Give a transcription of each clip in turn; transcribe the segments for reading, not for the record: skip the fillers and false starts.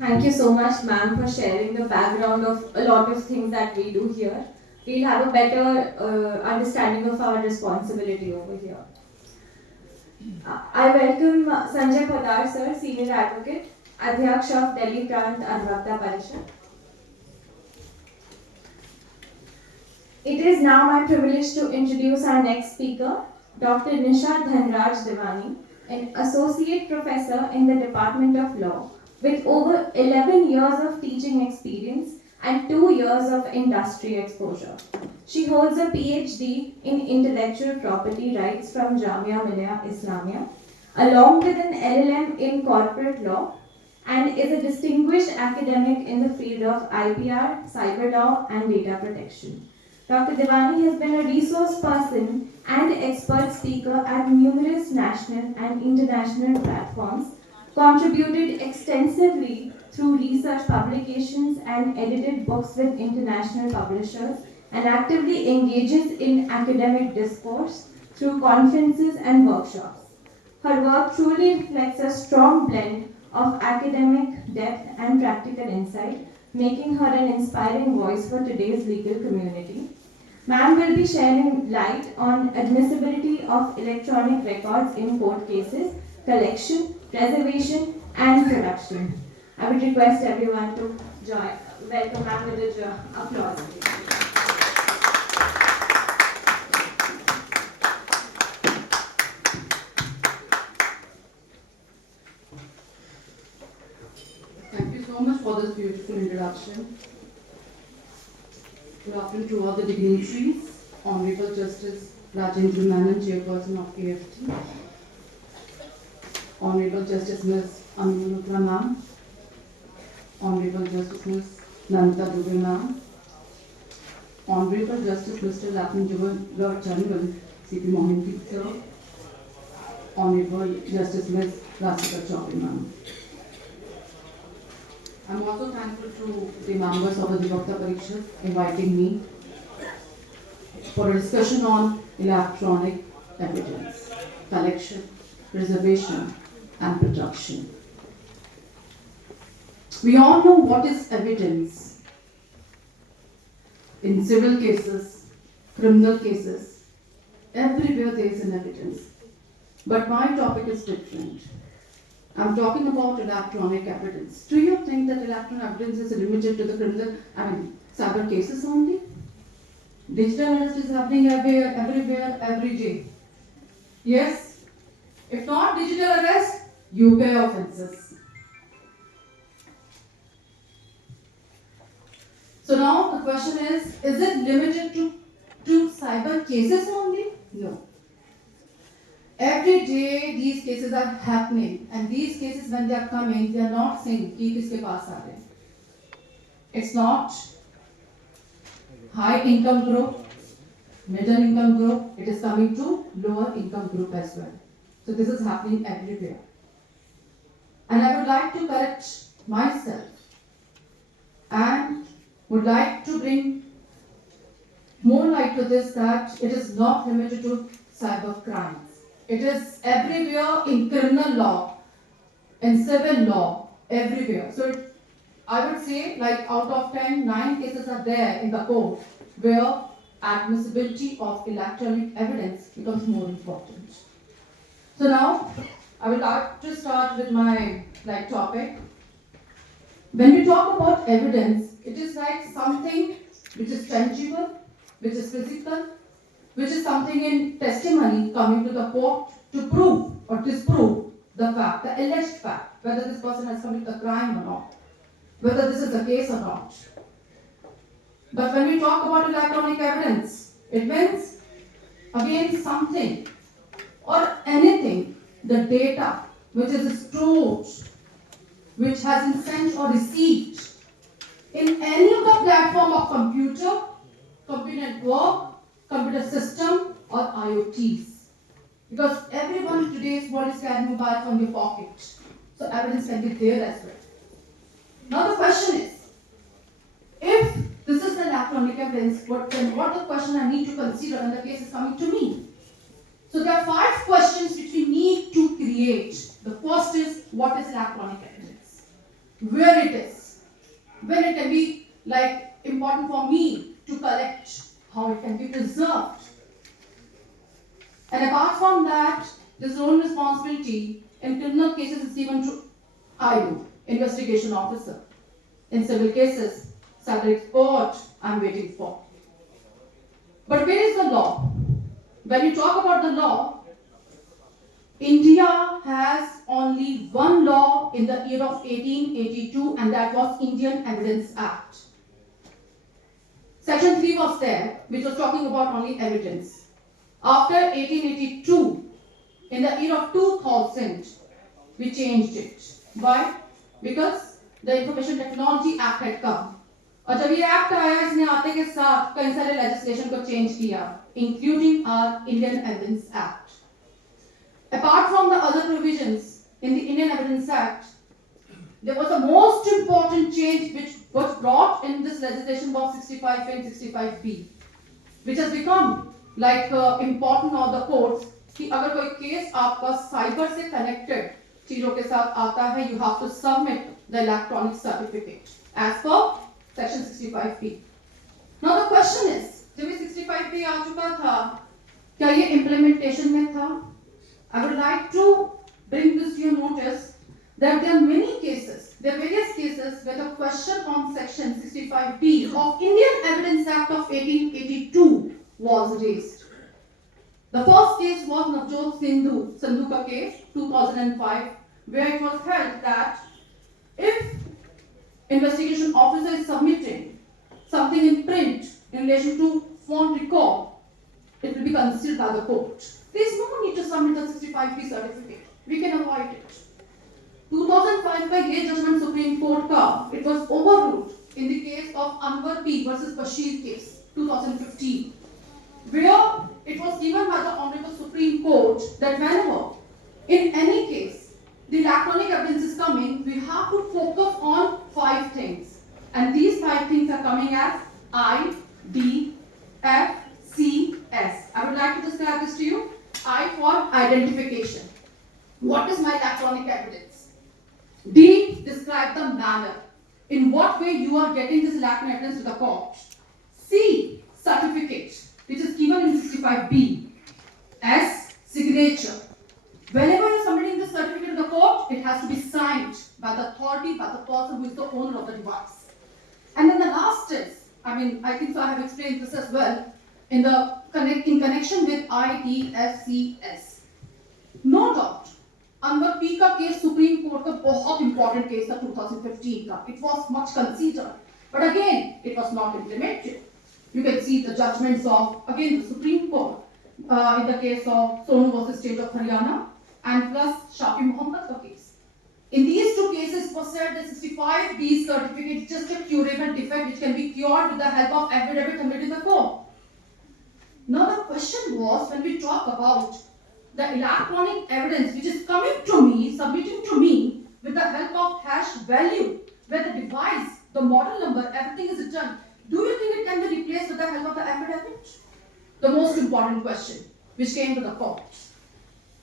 Thank you so much, ma'am, for sharing the background of a lot of things that we do here. We'll have a better understanding of our responsibility over here. I welcome Sanjay Poddar, sir, Senior Advocate, Adhyaksh of Delhi Prant Adhivakta Parishad. It is now my privilege to introduce our next speaker, Dr. Nisha Dhanraj Devani, an Associate Professor in the Department of Law with over 11 years of teaching experience and 2 years of industry exposure. She holds a PhD in Intellectual Property Rights from Jamia Millia Islamia, along with an LLM in Corporate Law, and is a distinguished academic in the field of IPR, cyber law, and data protection. Dr. Devani has been a resource person and expert speaker at numerous national and international platforms, contributed extensively through research publications and edited books with international publishers, and actively engages in academic discourse through conferences and workshops. Her work truly reflects a strong blend of academic depth and practical insight, making her an inspiring voice for today's legal community. Ma'am will be sharing light on admissibility of electronic records in court cases, collection, preservation, and production. I would request everyone to join. Welcome ma'am with a applause. Thank you so much for this beautiful introduction. Good afternoon to all the dignitaries, Honorable Justice Rajendra Menon, Chairperson of KFT, Honorable Justice Ms. Anu Malhotra Ma'am, Honorable Justice Ms. Nandita Dubey Ma'am, Honorable Justice Mr. Latin Lord General C.P. Mohanty Sir, Honorable Justice Ms. Rasika Chaudhary Ma'am. I'm also thankful to the members of the Adhivakta Parishad inviting me for a discussion on electronic evidence, collection, preservation, and production. We all know what is evidence. In civil cases, criminal cases, everywhere there is an evidence. But my topic is different. I'm talking about electronic evidence. Do you think that electronic evidence is limited to the cyber cases only? Digital arrest is happening everywhere, every day. Yes? If not digital arrest, you pay offenses. So now the question is it limited to cyber cases only? No. Every day these cases are happening, and these cases when they are coming, they are not saying कि किसके पास आ रहे. It's not high income group, middle income group, it is coming to lower income group as well. So this is happening everywhere. And I would like to correct myself and would like to bring more light to this, that it is not limited to cyber crimes. It is everywhere in criminal law, in civil law, everywhere. So I would say, like out of 10, 9 cases are there in the court where admissibility of electronic evidence becomes more important. So now I would like to start with my topic. When we talk about evidence, it is like something which is tangible, which is physical, which is something in testimony coming to the court to prove or disprove the fact, the alleged fact, whether this person has committed a crime or not, whether this is the case or not. But when we talk about electronic evidence, it means again something or anything, the data which is stored, which has been sent or received in any of the platform of computer network, computer system, or IoTs. Because everyone in today's world is carrying mobile phone in your pocket. So evidence can be there as well. Now the question is, if this is the electronic evidence, then what the question I need to consider when the case is coming to me? So there are 5 questions which we need to create. The first is, what is electronic evidence? where it is, when it can be like important for me to collect, how it can be preserved. And apart from that, this role and responsibility in criminal cases is given to IU, investigation officer. In civil cases, subject court, I'm waiting for. But where is the law? When you talk about the law, India has only one law in the year of 1882, and that was Indian Evidence Act. Section 3 was there, which was talking about only evidence. After 1882, in the year of 2000, we changed it. Why? Because the Information Technology Act had come. और जब ये act आया, इसने आते के साथ कई सारे लेजिस्लेशन को चेंज किया, including our Indian Evidence Act. Apart from the other provisions in the Indian Evidence Act, there was the most important change which was brought in this legislation was 65A and 65B, which has become like important on the courts कि अगर कोई case आपका cyber से connected चीजों के साथ आता है, you have to submit the electronic certificate as per section 65B. Now the question is, जब ये 65B आ चुका था, क्या ये implementation में था? I would like to bring this to your notice that there are many cases, there are various cases where the question on section 65B of Indian Evidence Act of 1882 was raised. The first case was Navjot Sindhu ka case, 2005, where it was held that if investigation officer is submitting something in print in relation to phone record, it will be considered by the court. There is no need to submit the 65B certificate. We can avoid it. 2005 का ये judgment Supreme Court का, it was overruled in the case of Anwar P versus Bashir case, 2015, where it was given by the Honorable Supreme Court that whenever, in any case, the electronic evidence is coming, we have to focus on 5 things. And these 5 things are coming as I, D, F, C, S. I would like to describe this to you. I for identification. What is my electronic evidence? D, describe the manner. In what way you are getting this electronic evidence to the court. C, certificate, which is given in 65B. S, signature. Whenever you are submitting this certificate to the court, it has to be signed by the authority, by the person who is the owner of the device. And then the last is, I think so I have explained this as well, in connection with IDFCS. No doubt, Anwar P का case Supreme Court का बहुत important case था 2015 का. It was much considered, but again it was not implemented. You can see the judgments of again the Supreme Court in the case of Sonu versus State of Haryana and plus Shafi Muhammad ka case. In these two cases, it was said that 65B certificate is just a curable defect which can be cured with the help of affidavit submitted to the court. Now the question was, when we talk about the electronic evidence which is coming to me, submitting to me with the help of hash value, where the device, the model number, everything is written, do you think it can be replaced with the help of the affidavit? The most important question which came to the court.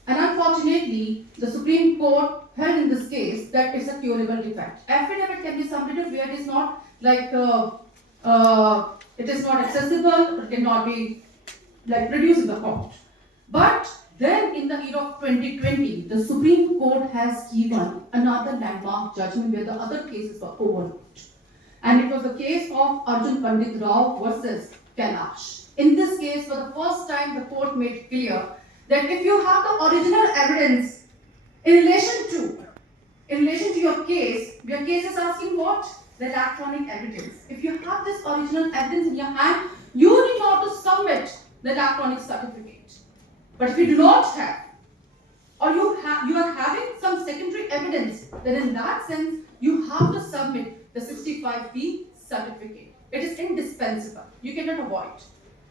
And unfortunately, the Supreme Court held in this case that it's a curable defect. Affidavit can be submitted where it is not like it is not accessible, it cannot be like produced in the court. But then in the year of 2020, the Supreme Court has given another landmark judgment where the other cases were overruled. And it was the case of Arjun Pandit Rao versus Kailash. In this case, for the first time, the court made clear that if you have the original evidence in relation to your case is asking what? The electronic evidence. If you have this original evidence in your hand, you need not to submit the electronic certificate. But if you do not have, or you are having some secondary evidence, then in that sense, you have to submit the 65B certificate. It is indispensable. You cannot avoid.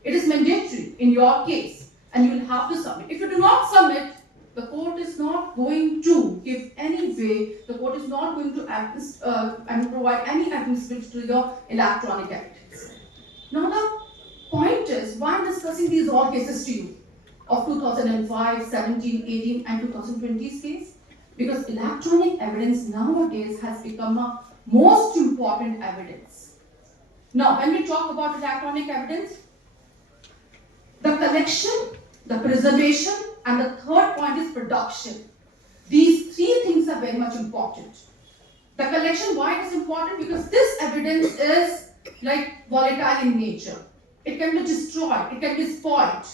It is mandatory in your case, and you will have to submit. If you do not submit, the court is not going to give any way, the court is not going to provide any admissibility to your electronic evidence. Now the point is, why I'm discussing these all cases to you of 2005, 17, 18 and 2020's case? because electronic evidence nowadays has become a most important evidence. Now, when we talk about electronic evidence, the collection, the preservation, and the third point is production. These three things are very much important. The collection, why it is important? Because this evidence is like volatile in nature. It can be destroyed, it can be spoiled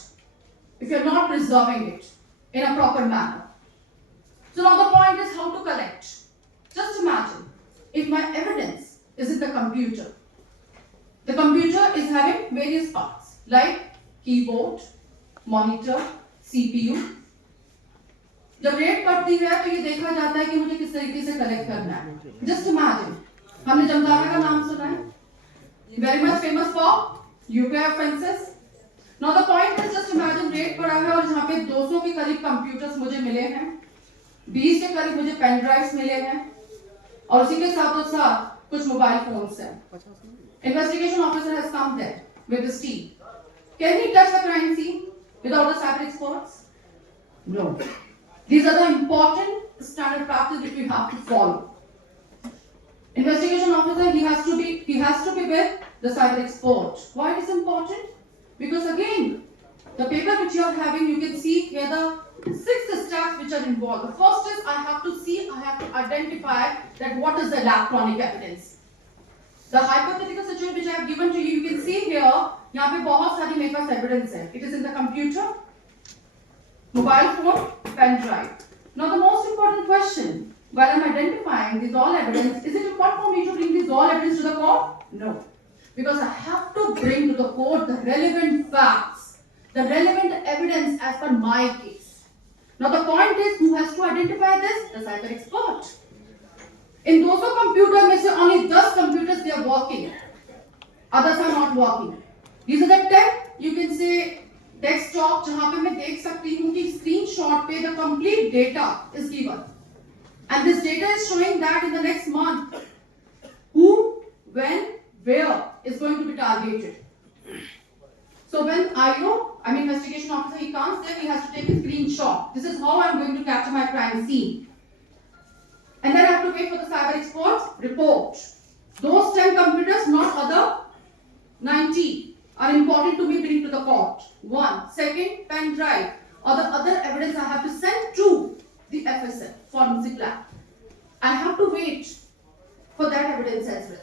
if you're not preserving it in a proper manner. So now the point is how to collect. Just imagine if my evidence is in the computer. The computer is having various parts like keyboard, monitor, CPU. जब rate पड़ती है तो ये देखा जाता है कि मुझे किस तरीके से कलेक्ट करना है. Just imagine, हमने जमतारा का नाम सुना है, very much famous for UPI offences. Now the point is just imagine rate पड़ा है और जहाँ पे 200 के करीब कंप्यूटर्स मुझे मिले हैं, 20 के करीब मुझे पेन ड्राइव्स मिले हैं और उसी के साथ कुछ मोबाइल फोन्स हैं. Investigation officer has come there with his team. Can he touch the crime scene without the cyber experts? No. These are the important standard practice which we have to follow. Investigation officer, he has to be with the cyber expert. Why it is important? Because again, the paper which you are having, you can see here the 6 steps which are involved. The first is I have to identify that what is the electronic evidence. The hypothetical situation which I have given to you can see here, यहाँ पे बहुत सारी मेरे पास evidence है. It is in the computer, mobile phone, pen drive. Now the most important question, while I am identifying these all evidence, is it important for me to bring these all evidence to the court? No. Because I have to bring to the court the relevant facts, the relevant evidence as per my case. Now the point is, who has to identify this? The cyber expert. In 200 computers में से only 10 computers they are working, others are not working. These are the 10, you can say desktop जहाँ पे मैं देख सकती हूँ कि screenshot पे the complete data is given, and this data is showing that in the next month who, when, where is going to be targeted. So when investigation officer, he comes there, he has to take a screenshot. This is how I am going to capture my crime scene. And then I have to wait for the cyber experts report. Those 10 computers, not other 90, are important to be bring to the court. One. Second, pen drive or the other evidence I have to send to the FSL, forensic lab. I have to wait for that evidence as well.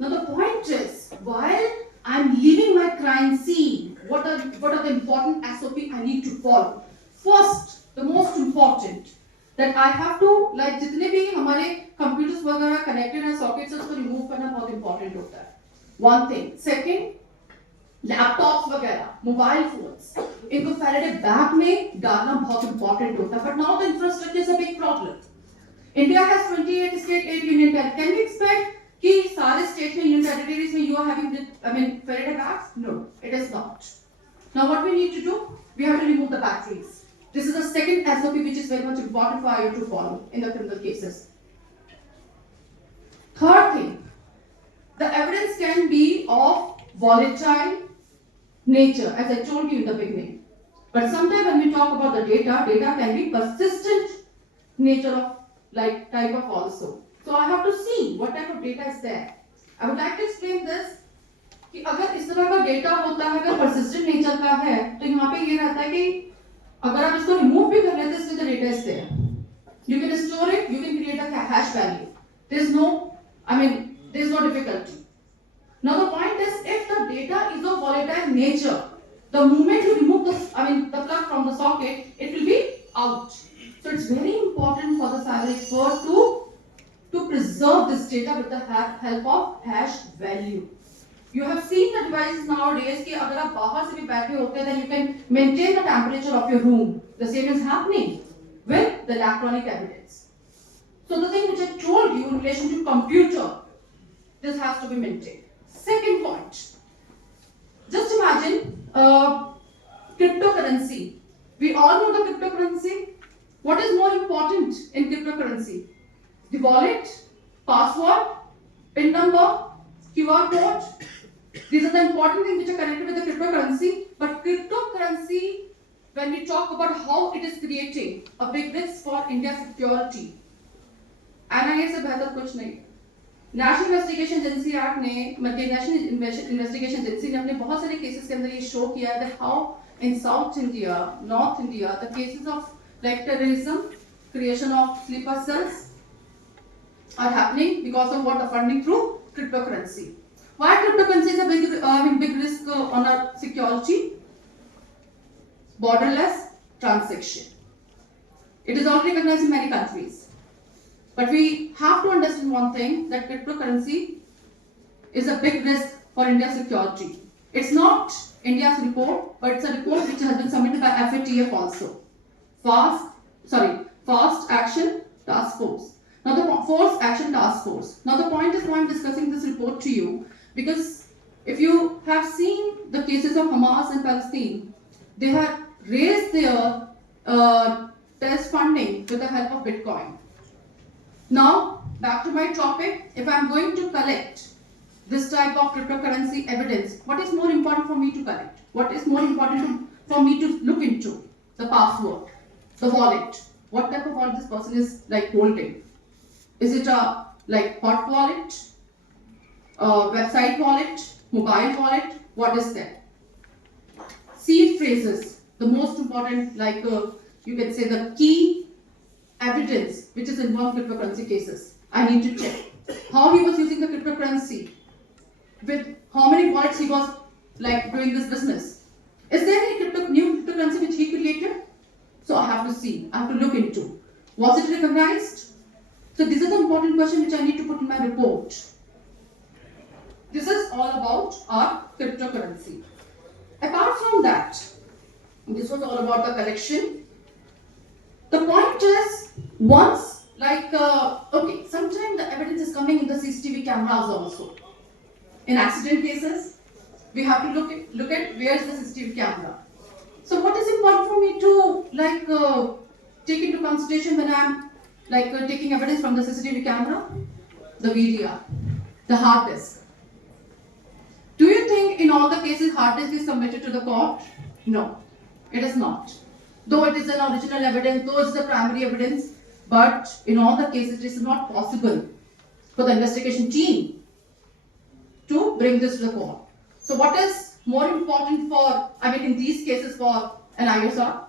Now the point is, while I'm leaving my crime scene, what are the important SOP I need to follow? First, the most important, that I have to, like जितने भी हमारे computers वगैरह connected हैं sockets उसको remove करना बहुत important होता है. One thing. Second, laptops वगैरह, mobile phones, इनको Faraday bag में डालना बहुत important होता है. But now the infrastructure is a big problem. India has 28 state, 8 union territories. Can we expect कि सारे state में union territories में you are having Faraday bags? No, it is not. Now what we need to do? We have to remove the batteries. This is the second SOP which is very much important for you to follow in the criminal cases. Third thing, the evidence can be of volatile nature, as I told you in the beginning. But sometimes when we talk about the data can be persistent nature of type of also. So I have to see what type of data is there. I would like to explain this कि अगर इस तरह का data होता है, अगर persistent nature का है, तो यहाँ पे ये रहता है कि अगर आप इसको remove भी कर लेते हैं, इसमें the data is there. You can store it, you can create a hash value. There's no difficulty. Now the point is, if the data is of volatile nature, the moment you remove the plug from the socket, it will be out. So it's very important for the cyber expert to preserve this data with the help of hash value. You have seen the devices nowadays कि अगर आप बाहर से भी बैठे होते हैं, then you can maintain the temperature of your room. The same is happening with the electronic evidence. So the thing which I told you in relation to computer, this has to be maintained. Second point, just imagine cryptocurrency. We all know the cryptocurrency. What is more important in cryptocurrency? The wallet, password, PIN number, QR code. These are the important things which are connected with the cryptocurrency. But cryptocurrency, when we talk about how it is creating a big risk for India's security, NIA से बेहतर कुछ नहीं. National investigation agency act ने national investigation agency ने अपने बहुत सारे cases के अंदर ये शो किया है how in south India, north India, the cases of like terrorism, creation of sleeper cells are happening because of what? The funding through cryptocurrency. Why cryptocurrency is a big risk on our security? Borderless transaction. It is already recognized in many countries. But we have to understand one thing, that cryptocurrency is a big risk for India's security. It's not India's report, but it's a report which has been submitted by FATF also. Fast Action Task Force. Now the Force Action Task Force. Now the point is why I'm discussing this report to you, because if you have seen the cases of Hamas and Palestine, they have raised their test funding with the help of Bitcoin. Now back to my topic. If I'm going to collect this type of cryptocurrency evidence, what is more important for me to collect? What is more important for me to look into? The password, the wallet. What type of wallet this person is like holding? Is it a like hot wallet, website wallet, mobile wallet? What is that? Seed phrases, the most important, like you can say the key evidence which is involved in cryptocurrency cases. I need to check how he was using the cryptocurrency, with how many wallets he was like doing this business. Is there any new cryptocurrency which he created? So I have to see, I have to look into. Was it recognized? So this is the important question which I need to put in my report. This is all about our cryptocurrency. Apart from that, this was all about the collection. The point is, once like okay, sometimes the evidence is coming in the CCTV cameras also. In accident cases, we have to look at where is the CCTV camera. So what is important for me to like take into consideration when I am like taking evidence from the CCTV camera? The VDR, the hard disk. Do you think in all the cases hard disk is submitted to the court? No, it is not. Though it is an original evidence, though it is the primary evidence, but in all the cases it is not possible for the investigation team to bring this to the court. So what is more important for, in these cases for an ISR?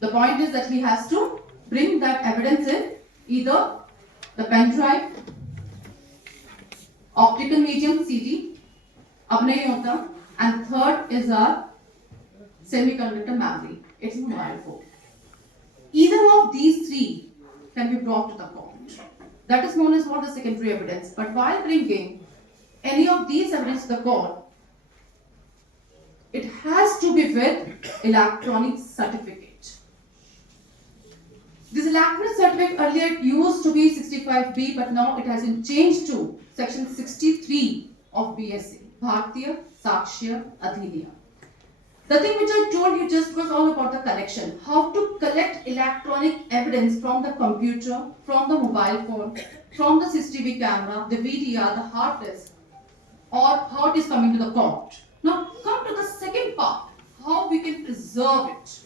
The point is that he has to bring that evidence in either the pen drive, optical medium CD, and third is our semiconductor memory. It's mobile phone. Either of these three can be brought to the court. That is known as what? The secondary evidence. But while bringing any of these evidence to the court, it has to be with electronic certificate. This electronic certificate earlier used to be 65B, but now it has been changed to section 63 of BSA, Bharatiya Sakshya Adhiniyam. The thing which I told you just was all about the collection. How to collect electronic evidence from the computer, from the mobile phone, from the CCTV camera, the VDR, the hard disk, or how it is coming to the court. Now come to the second part, how we can preserve it.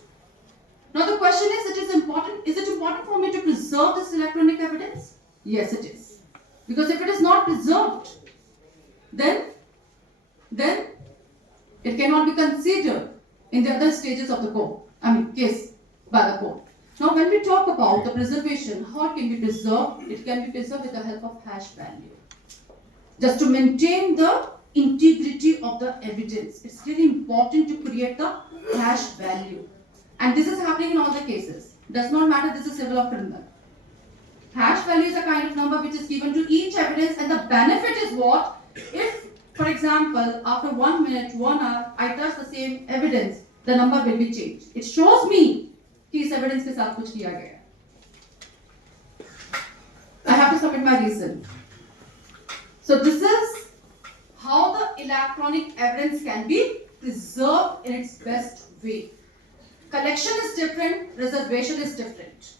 Now the question is, is it important for me to preserve this electronic evidence? Yes, it is. Because if it is not preserved, then it cannot be considered in the other stages of the case by the court. Now when we talk about the preservation, how it can be preserved? It can be preserved with the help of hash value. Just to maintain the integrity of the evidence, it's really important to create the hash value. And this is happening in all the cases. Does not matter this is civil or criminal. Hash value is a kind of number which is given to each evidence, and the benefit is what? If, for example, after 1 minute, 1 hour, I touch the same evidence, the number will be changed. It shows me कि इस evidence के साथ कुछ किया गया. I have to submit my reason. So this is how the electronic evidence can be preserved in its best way. Collection is different, reservation is different.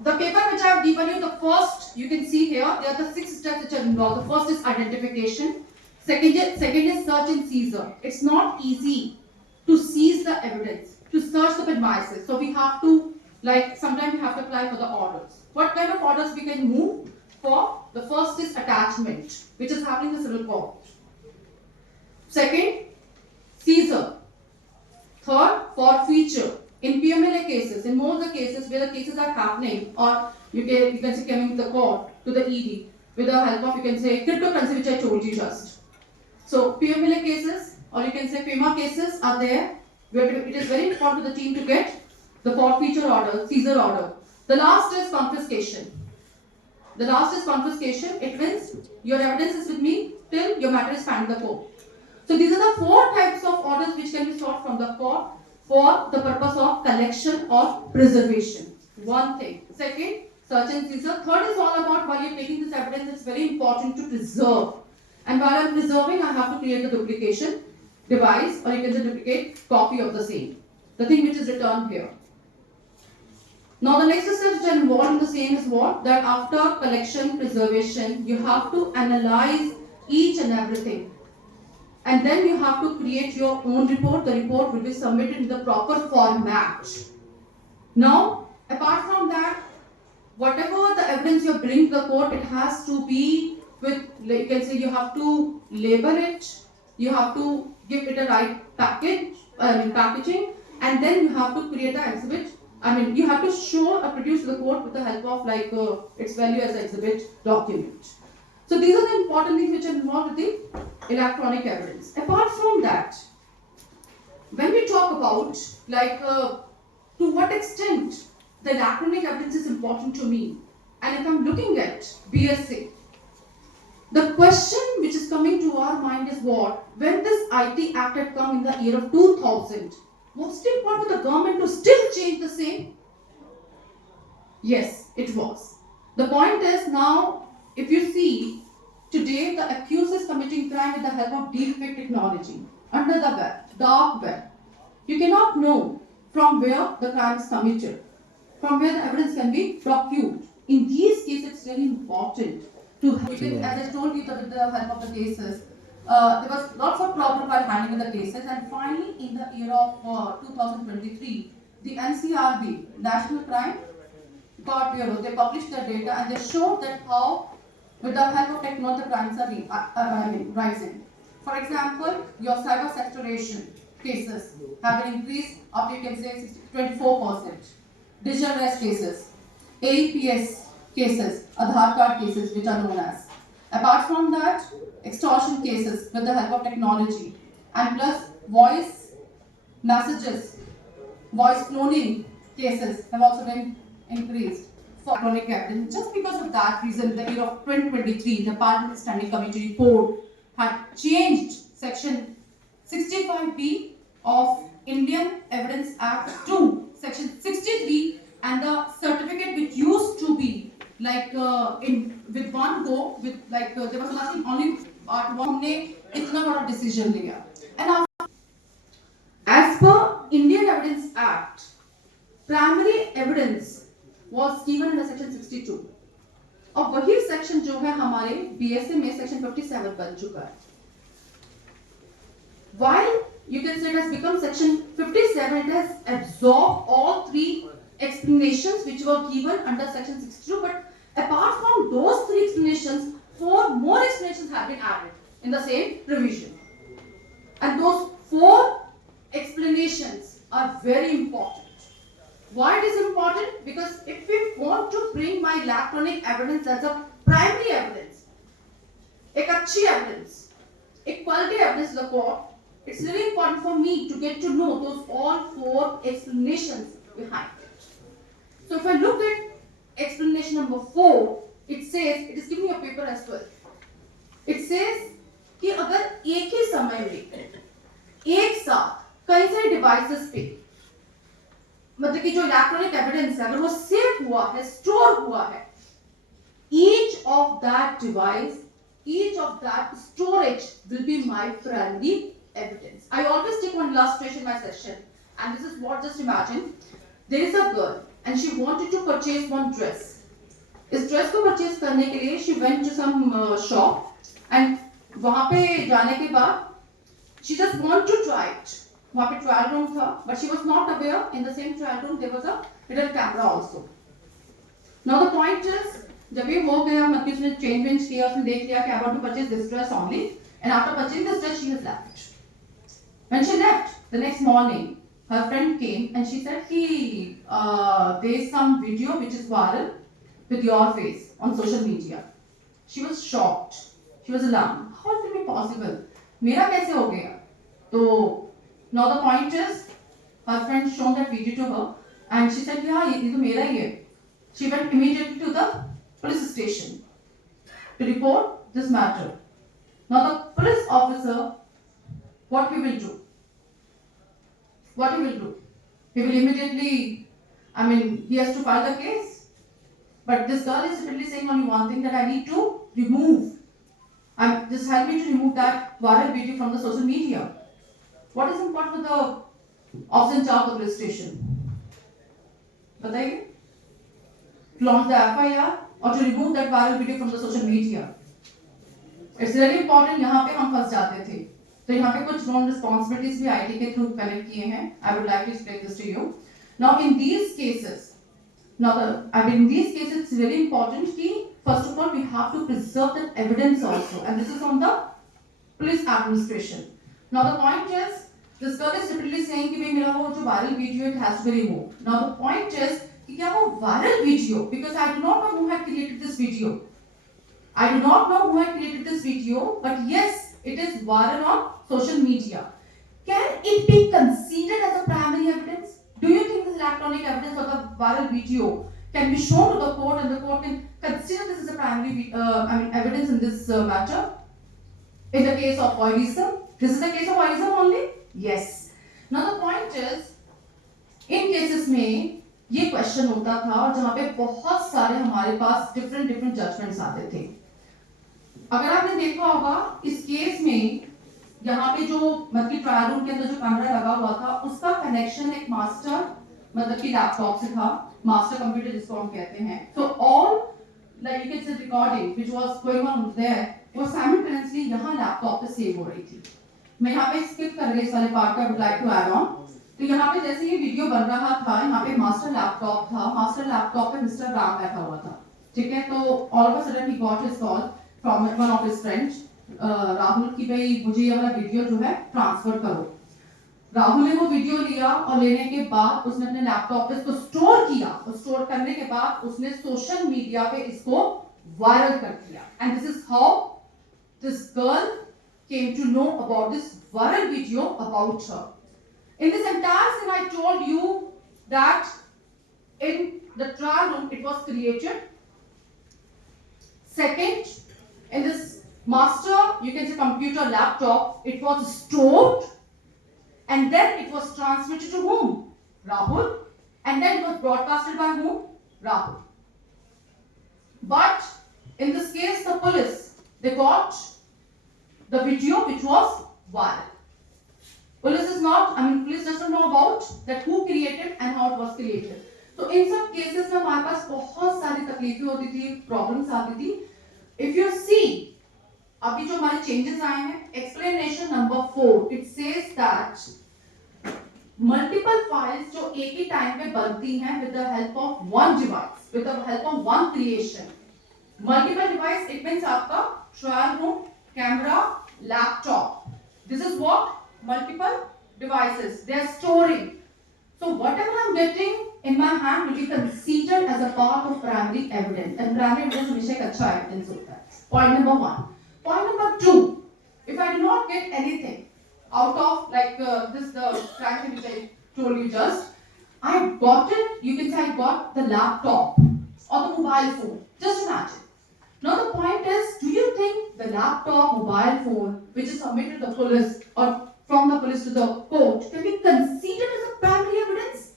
The paper which I have given you, the first, you can see here, there are the 6 steps which are involved. The first is identification. Second is search and seizure. It's not easy to seize the evidence, to search the premises. So we have to, like, sometimes we have to apply for the orders. What kind of orders we can move for? The first is attachment, which is happening in the civil court. Second, seizure. Third, forfeiture. In PMLA cases, in most of the cases where the cases are happening, or you can say coming to the court, to the ED, with the help of, you can say, cryptocurrency, which I told you just. So PMLA cases, or you can say FEMA cases are there, where it is very important for the team to get the forfeiture order, seizure order. The last is confiscation. The last is confiscation. It means your evidence is with me till your matter is found in the court. So these are the 4 types of orders which can be sought from the court for the purpose of collection or preservation. One thing. Second, search and seizure. Third is all about while you're taking this evidence, it's very important to preserve. And while I'm preserving, I have to create the duplication device, or you can say duplicate copy of the same. The thing which is returned here. Now the next steps which are involved in the same is what? That after collection, preservation, you have to analyze each and everything. And then you have to create your own report. The report will be submitted in the proper format. Now, apart from that, whatever the evidence you bring to the court, it has to be with, you can say, you have to label it, you have to give it a right packaging, and then you have to create an exhibit. You have to show or produce to the court with the help of its value as an exhibit document. So these are the important things which are involved with the electronic evidence. Apart from that, when we talk about to what extent the electronic evidence is important to me, and if I'm looking at BSA, the question which is coming to our mind is what? When this IT Act had come in the year of 2000, was it important for the government to still change the same? Yes, it was. The point is now, if you see, today the accused is committing crime with the help of deepfake technology under the web, dark web. You cannot know from where the crime is committed, from where the evidence can be procured. In these cases, it's really important to have, as I told you, with the help of the cases, there was lots of problem while handling the cases, and finally, in the year of 2023, the NCRB, National Crime Court Bureau, they published the data and they showed that how, with the help of technology, the crimes are rising. For example, your cyber saturation cases have been increased up to, you can say, 24%. Digital arrest cases, AEPS cases, Aadhaar card cases, which are known as. Apart from that, extortion cases with the help of technology, and plus voice messages, voice cloning cases have also been increased for electronic evidence. Just because of that reason, the year of 2023, the Parliament Standing Committee report had changed Section 65B of Indian Evidence Act to Section 63, and the certificate which used to be with one go, with there was nothing, only हमने इतना बड़ा decision लिया. And as per Indian Evidence Act, primary evidence was given under Section 62. और वही section जो है हमारे BSA में Section 57 बन चुका है. While you can say it has become Section 57, it has absorbed all 3 explanations which were given under Section 62, but apart from those 3 explanations, 4 more explanations have been added in the same revision. And those 4 explanations are very important. Why it is important? Because if we want to bring my electronic evidence as a primary evidence, एक अच्छी evidence, एक quality evidence to the court, it's really important for me to get to know those all 4 explanations behind it. So if I look at explanation number 4, it says, it is giving you a paper as well. It says कि अगर एक ही समय में एक साथ कई सारे devices पे मतलब कि जो इलेक्ट्रॉनिक एविडेंस है अगर वो सेव हुआ है, स्टोर हुआ है, each of that device, each of that storage will be my primary evidence. I always take one illustration in my session, and this is what, just imagine, there is a girl and she wanted to purchase one dress. इस dress को purchase करने के लिए she went to some shop, and वहां पे जाने के बाद she just want to try it. वहाँ पे ट्रायल रूम था, but she was not aware in the same trial room there was a hidden camera also. Now the point is, जब ये हो गया, मतलब उसने चेंज किया, उसने देख लिया कि I want to purchase this dress only, and after purchasing this dress she has left. When she left, the next morning, her friend came and she said, there is some video which is viral with your face on social media. She was shocked. She was alarmed. How is it possible? मेरा कैसे हो गया? तो now the point is, her friend shown that video to her, and she said, yeah, ये तो मेरा ही है. She went immediately to the police station to report this matter. Now the police officer, what he will do? What he will do? He will immediately, he has to file the case. But this girl is really saying only one thing, that I need to remove. Just help me to remove that viral video from the social media. What is important for the officer in charge of the police station? बताइए? To launch the FIR or to remove that viral video from the social media? It's really important. यहाँ पे हम फंस जाते थे. तो यहाँ पे कुछ नॉन रिस्पॉन्सिबिलिटीज भी आईटी के थ्रू कनेक्ट किए हैं. I would like to explain this to you. Now in these cases, in these cases it's really important कि first of all we have to preserve that evidence also, and this is on the police administration. Now the point is, this girl is repeatedly saying कि भाई मेरा वो जो viral video it has to be removed. Now the point is कि क्या वो viral video, because I do not know who had created this video. I do not know who had created this video, but yes, it is viral on social media. Can it be considered as a primary evidence? Do you think this electronic evidence or the viral video can be shown to the court and the court can consider this as a primary evidence in this matter? In the case of voyeurism, this is the case of voyeurism only? Yes. Now the point is, in cases में ये question होता था और जहाँ पे बहुत सारे हमारे पास डिफरेंट जजमेंट्स आते थे. अगर आपने देखा होगा इस केस में, यहाँ पे जो मतलब ट्रायल रूम के अंदर जो कैमरा लगा हुआ था उसका कनेक्शन एक मास्टर मतलब कि लैपटॉप से था, मास्टर कंप्यूटर जिसको हम कहते हैं. तो all like you can say recording which was going on their वो साइमल्टेनियसली यहाँ लैपटॉप पे सेव हो रही थी. मैं यहाँ पे स्किप कर रही इस वाले पार्ट का, would like to add on. तो यहाँ पे जैसे ये वीडियो बन रहा था, यहाँ पे मास्टर लैपटॉप था, मास्टर लैपटॉप पे मिस्टर राम बैठा हुआ था. ठीक है, तो all of a sudden he got his call from one of his friends Rahul की भाई मुझे ये वाला वीडियो जो है ट्रांसफर करो. राहुल ने वो वीडियो लिया और लेने के बाद उसने अपने लैपटॉप पे इसको स्टोर किया और स्टोर करने के बाद उसने सोशल मीडिया पे इसको वायरल कर दिया. And this is how this girl came to know about this viral video about her. In this entire scene, I told you that in the trial room it was created. Second, in this master, you can say computer laptop, it was stored and then it was transmitted to whom? Rahul. And then it was broadcasted by whom? Rahul. But in this case, the police, they got the video which was viral. Police is not, police doesn't know about that who created and how it was created. So in some cases में हमारे पास बहुत सारी तकलीफें होती थी, problems आती थी. If you see, अभी जो हमारे changes आए हैं, explanation number 4, it says that multiple files जो एक ही time पे बनती हैं with the help of one device, with the help of one creation. Multiple device, it means आपका trial room, camera, laptop. This is what multiple devices they are storing. So whatever I'm getting in my hand will be considered as a part of primary evidence. And primary evidence हमेशा एक अच्छा evidence होता है. Point number 1. Point number 2. If I do not get anything out of like this the crime which I told you just, I got it. You can say I got the laptop or the mobile phone. Just imagine. Now the point is, do you think the laptop, mobile phone, which is submitted to the police or from the police to the court, can be considered as a primary evidence?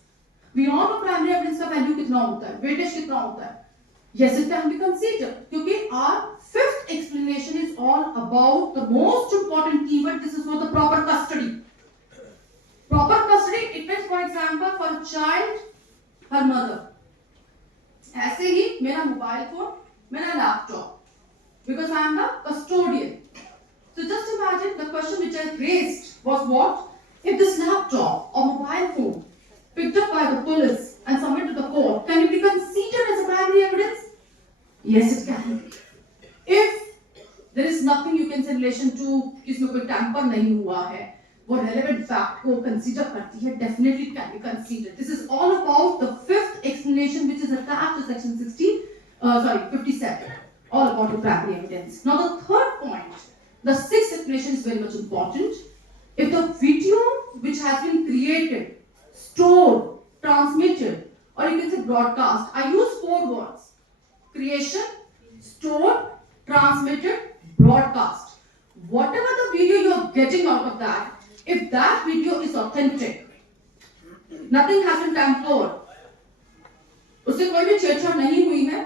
We all know primary evidence का value कितना होता है, weightage कितना होता है. Yes, it can be considered. क्योंकि our fifth explanation is all about the most important keyword. This is for the proper custody. Proper custody, it means for example for a child, her mother. ऐसे ही मेरा mobile phone, मेरा laptop, because I am the custodian. So just imagine the question which I raised was what? if this laptop or mobile phone picked up by the police and submitted to the court, can it be considered as a primary evidence? Yes, it can be. If there is nothing you can say in relation to कि इसमें कोई tamper नहीं हुआ है, वो relevant fact को consider करती है, definitely it can be considered. This is all about the fifth explanation which is attached to section 57, all about the primary evidence. Now the third point, the sixth explanation is very much important. If the video which has been created, stored, transmitted, or you can say broadcast, I use 4 words: creation, stored, transmitted, broadcast. Whatever the video you are getting out of that, if that video is authentic, nothing has been tampered, उससे कोई भी छेड़छाड़ नहीं हुई है,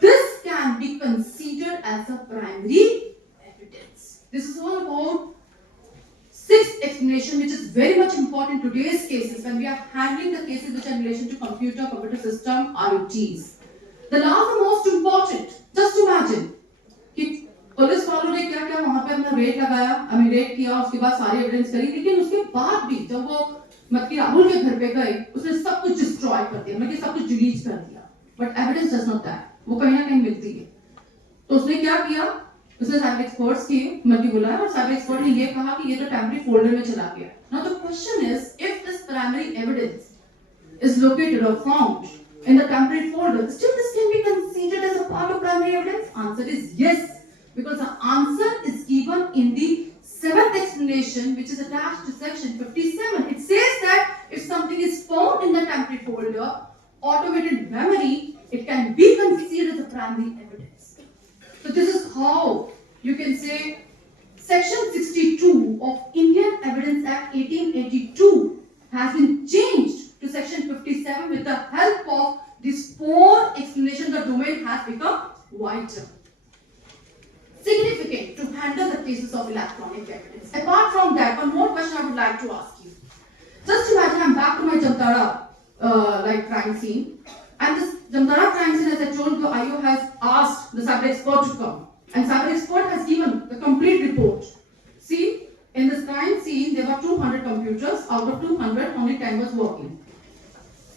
this can be considered as a primary evidence. This is all about sixth explanation, which is very much important in today's cases when we are handling the cases which are in relation to computer system, IoTs. The last and most important, just imagine कि police वालों ने क्या क्या वहां पे अपना red लगाया, red किया, उसके बाद सारी एविडेंस करी, लेकिन उसके बाद भी जब वो मक्की राहुल के घर पे गए, उसने सब कुछ डिस्ट्रॉय कर दिया, मतलब सब कुछ डिलीट कर दिया, but evidence does not that, वो कहीं ना कहीं मिलती है. तो उसने क्या किया, उसने साइबर एक्सपर्ट्स की मक्की बुलाया और साइबर एक्सपर्ट ने ये कहा कि ये तो टेम्पररी फोल्डर में चला गया. Now the question is, if this primary evidence is located और found in the temporary folder, still this can be considered as a part of primary evidence? Answer is yes, because the answer is given in the 7th explanation, which is attached to section 57. It says that if something is found in the temporary folder, automated memory, it can be considered as a primary evidence. So this is how you can say section 62 of Indian Evidence Act 1882 has been changed to section 57 with the help of these 4 explanations. The domain has become wider. Significant to handle the cases of electronic evidence. Apart from that, one more question I would like to ask you. Just imagine I'm back to my Jamtara crime scene, and this Jamtara crime scene, as I told you, IO has asked the cyber expert to come, and cyber expert has given the complete report. See, in this crime scene, there were 200 computers. Out of 200, only 10 was working.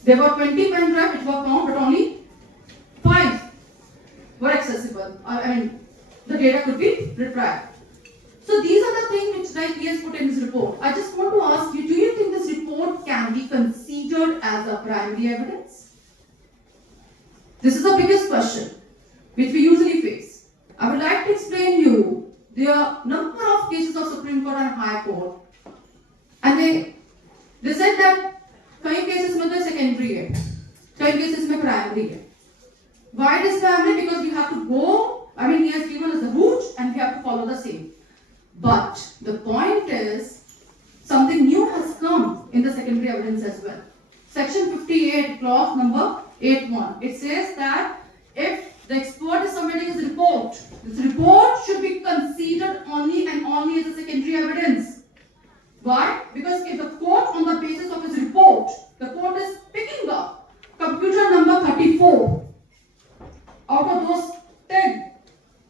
There were 20 pen drives which were found, but only 5 were accessible. The data could be retrieved. So these are the things which he has put in his report. I just want to ask you, do you think this report can be considered as a primary evidence? This is the biggest question which we usually face. I would like to explain you there are number of cases of Supreme Court and High Court, and they said that कई cases में तो secondary है, कई cases में primary है. Why it is primary? Because we have to go, he has given us the route and we have to follow the same. But the point is, something new has come in the secondary evidence as well. Section 58, clause number 8.1. It says that if the expert is submitting his report, this report should be considered only and only as a secondary evidence. Why? Because if the court, on the basis of his report, the court is picking up computer number 34 out of those 10,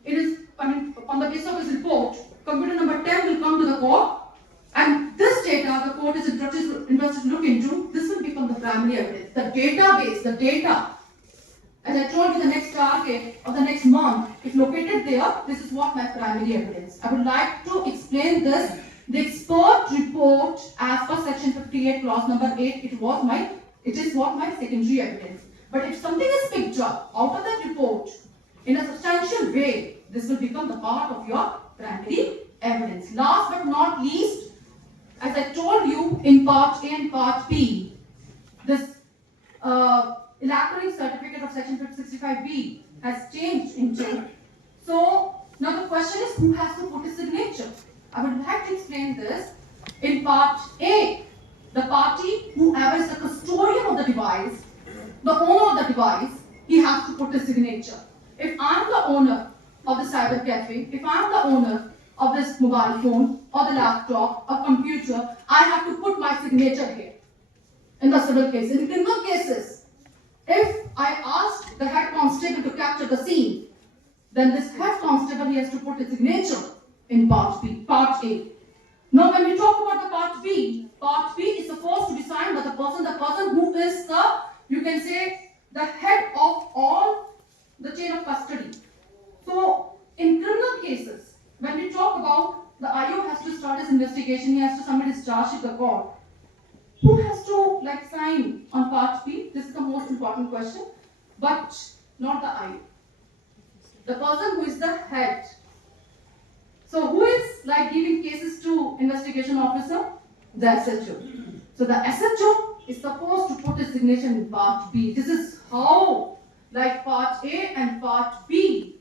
it is on the basis of his report, computer number 10 will come to the court, and this data the court is interested to look into. This will become the primary evidence. The database, the data, as I told you, the next target of the next month, if located there, this is what my primary evidence. I would like to explain this. The expert report, as per section 58, clause number 8, it is what my secondary evidence. But if something is picked up out of that report in a substantial way, this will become the part of your primary evidence. Last but not least, as I told you in part A and part B, this electronic certificate of section 65B has changed into. So now the question is, who has to put a signature? I would like to explain this. In part A, the party, whoever is the custodian of the device, the owner of the device, he has to put a signature. If I am the owner of the cyber cafe, if I am the owner of this mobile phone or the laptop or computer, I have to put my signature here. In the civil cases, in criminal cases, if I ask the head constable to capture the scene, then this head constable, he has to put a signature in part B, part A. Now, when we talk about the part B is supposed to be signed by the person who is the, you can say, the head of all the chain of custody. So, in criminal cases, when we talk about the IO has to start his investigation, he has to submit his charge to the court. Who has to sign on part B? This is the most important question, but not the IO. The person who is the head. So who is giving cases to investigation officer? The SHO. So the SHO is supposed to put his signature in part B. This is how part A and part B.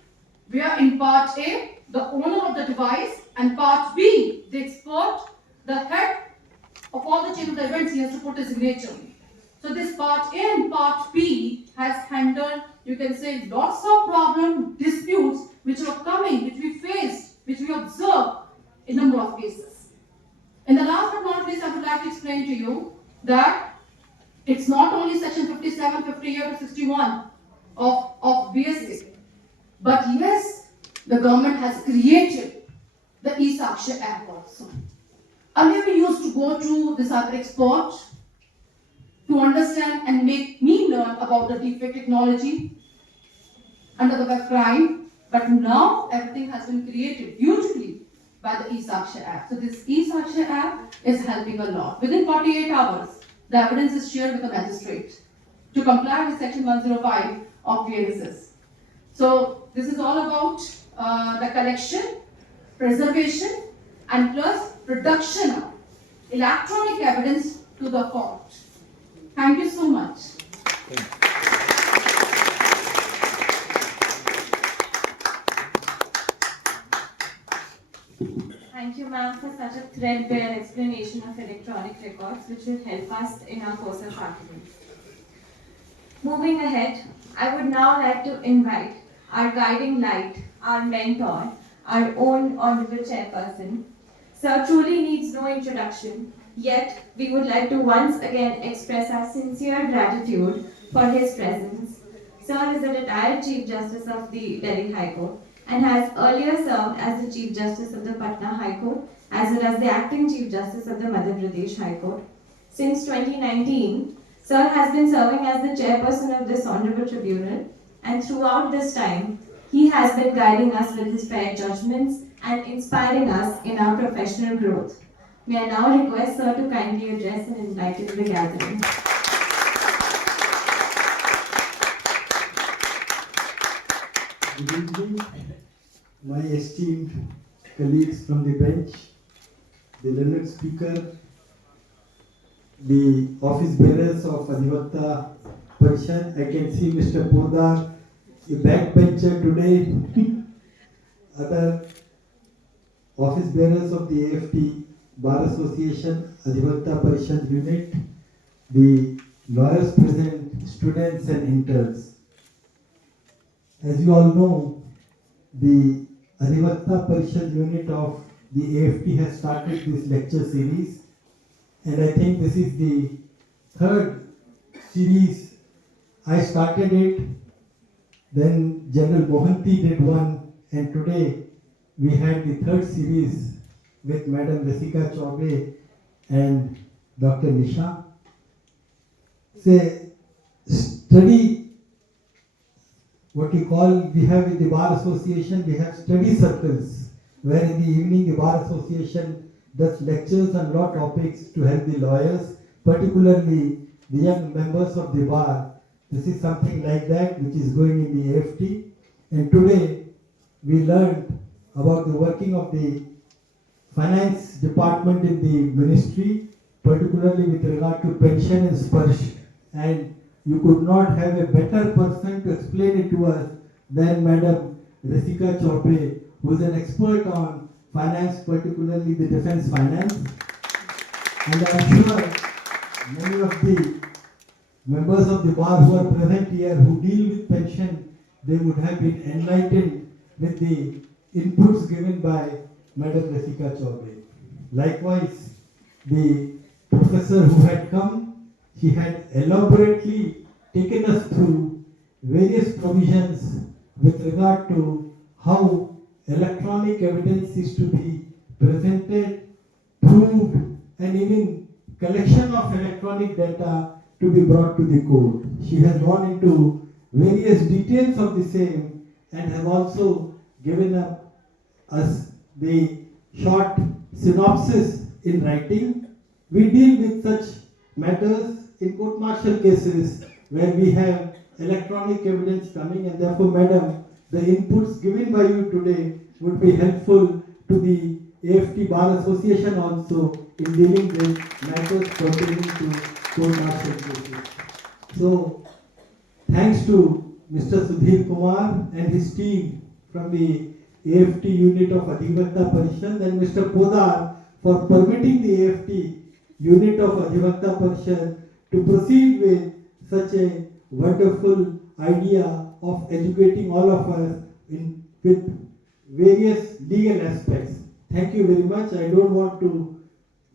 Where in part A, the owner of the device, and part B, the expert, the head of all the chain of the events, he has to put his signature. So this part A and part B has handled, you can say, lots of problem, disputes which were coming, which we faced, which we observed in number of cases. And the last but not least, I would like to explain to you that it's not only section 57, 58 to 61 of BSA, but yes, the government has created the E-Saksha app also. Earlier we used to go to the cyber expert to understand and make me learn about the deepfake technology under the web crime, but now everything has been created beautifully by the E-Saksha app. So this E-Saksha app is helping a lot. Within 48 hours, the evidence is shared with the magistrate to comply with section 105 of PNSS. So this is all about the collection, preservation, and plus production of electronic evidence to the court. Thank you so much. Thank you, ma'am, for such a threadbare explanation of electronic records, which will help us in our course of articles. Moving ahead, I would now like to invite our guiding light, our mentor, our own honorable chairperson. Sir truly needs no introduction, yet we would like to once again express our sincere gratitude for his presence. Sir is a retired Chief Justice of the Delhi High Court and has earlier served as the Chief Justice of the Patna High Court as well as the Acting Chief Justice of the Madhya Pradesh High Court. Since 2019, Sir has been serving as the chairperson of this honorable tribunal, and throughout this time, he has been guiding us with his fair judgments and inspiring us in our professional growth. May I now request Sir to kindly address and enlighten the gathering. Good evening, my esteemed colleagues from the bench, the learned speaker, the office bearers of Adhivakta Parishad. I can see Mr. Podar, a backbencher today. Other office bearers of the AFT Bar Association, Adhivakta Parishad unit, the lawyers present, students and interns. As you all know, the Adhivakta Parishad unit of the AFT has started this lecture series, and I think this is the third series. I started it, then General Mohanty did one, and today we had the third series with Madam Rasika Chaube and Dr. Nisha. Say, study, what you call, we have in the Bar Association, we have study circles, where in the evening the Bar Association does lectures on law topics to help the lawyers, particularly the young members of the bar. This is something like that which is going in the AFT. And today we learned about the working of the finance department in the ministry, particularly with regard to pension and Sparsh. And you could not have a better person to explain it to us than Madam Rasika Chaube, who is an expert on finance, particularly the defense finance. And I am sure many of the members of the bar who are present here, who deal with pension, they would have been enlightened with the inputs given by Madam Rasika Chaube. Likewise, the professor who had come, he had elaborately taken us through various provisions with regard to how electronic evidence is to be presented, and even collection of electronic data to be brought to the court. She has gone into various details of the same and has also given us the short synopsis in writing. We deal with such matters in court-martial cases where we have electronic evidence coming, and therefore, Madam, the inputs given by you today would be helpful to the AFT Bar Association also in dealing with matters pertaining to court-martial cases. So, thanks to Mr. Sudhir Kumar and his team from the AFT unit of Adhivakta Parishad and Mr. Podar for permitting the AFT unit of Adhivakta Parishad to proceed with such a wonderful idea of educating all of us with various legal aspects. Thank you very much. I don't want to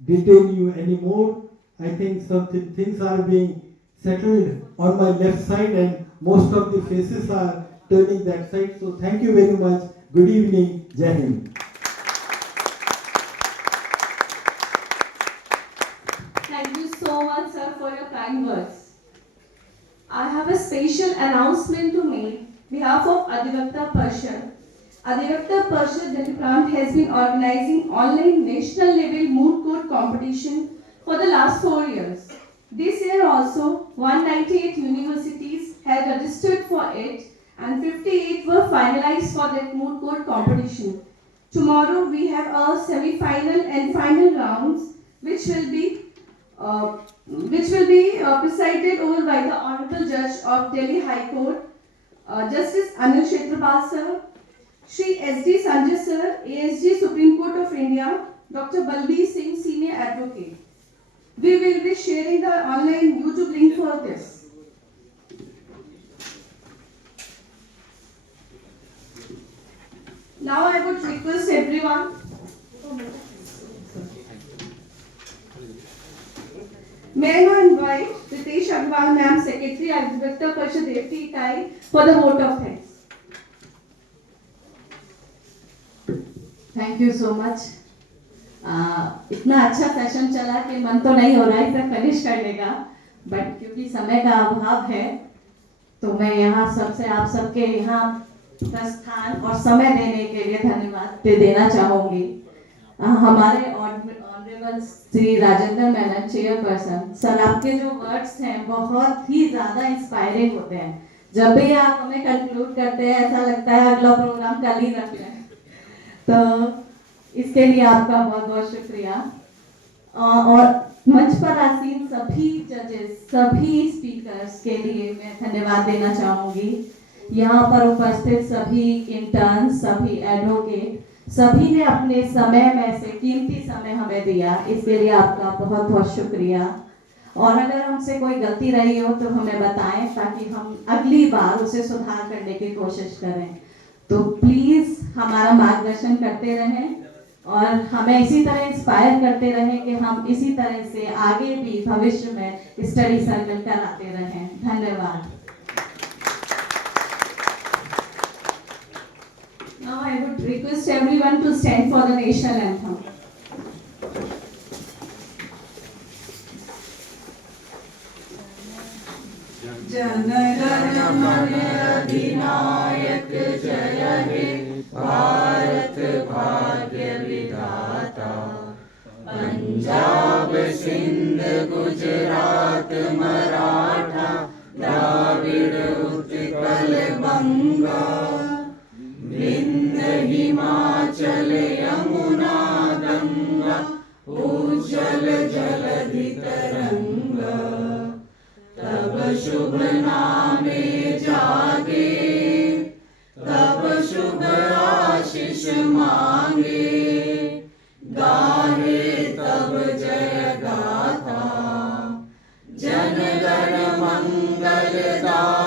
detain you anymore. I think things are being settled on my left side and most of the faces are turning that side. So thank you very much. Good evening. Jai Hind. Thank you so much, sir, for your kind words. I have a special announcement to make on behalf of Adhivakta Parishad. Adhivakta Parishad Delhi branch has been organizing online national level moot court competition for the last 4 years. This year also, 198 universities had registered for it and 58 were finalized for that moot court competition. Tomorrow we have our semi-final and final rounds which will be presided over by the Honorable Judge of Delhi High Court, Justice Anil Kshetrapal sir, Shri S.D. Sanjay sir, ASG Supreme Court of India, Dr. Balbir Singh, Senior Advocate. We will be sharing the online YouTube link for this. Now I would request everyone. May I now invite Ritesh Agrawal Ma'am, Secretary Adhivakta Parishad AFT Ikai, for the vote of thanks. Thank you so much. इतना अच्छा session चला कि मन तो नहीं हो रहा है इसे फिनिश करने का, बट क्योंकि समय का अभाव है तो मैं यहाँ सबसे आप सबके यहाँ प्रस्थान और समय देने के लिए धन्यवाद देना चाहूँगी. हमारे honourable Shri Rajendra Menon chairperson sir, आपके जो वर्ड्स हैं बहुत ही ज़्यादा इंस्पायरिंग होते हैं. जब भी आप हमें कंक्लूड करते हैं ऐसा लगता है अगला प्रोग्राम कल ही रख लें. तो इसके लिए आपका बहुत बहुत शुक्रिया. और मंच पर आसीन सभी जजेस, सभी स्पीकर्स के लिए मैं धन्यवाद देना चाहूँगी. यहाँ पर उपस्थित सभी इंटर्न, सभी एडवोकेट, सभी ने अपने समय में से कीमती समय हमें दिया, इसके लिए आपका बहुत बहुत शुक्रिया. और अगर हमसे कोई गलती रही हो तो हमें बताएं ताकि हम अगली बार उसे सुधार करने की कोशिश करें. तो प्लीज़ हमारा मार्गदर्शन करते रहें और हमें इसी तरह इंस्पायर करते रहें कि हम इसी तरह से आगे भी भविष्य में स्टडी सर्कल कराते रहें. धन्यवाद. Now I would request everyone to stand for the national anthem. जनगण मन अधिनायक जय हे भारत भाग्य विधाता. पंजाब सिंध गुजरात मराठा द्राविड़ उत्कल बंगा. विंध्य हिमाचल यमुना गंगा उज्जल जलधि तरंगा. तब शुभ नामे जागे, तब शुभ आशीष मांगे. गाहे तब जय गाथा, जन गण मंगलदायक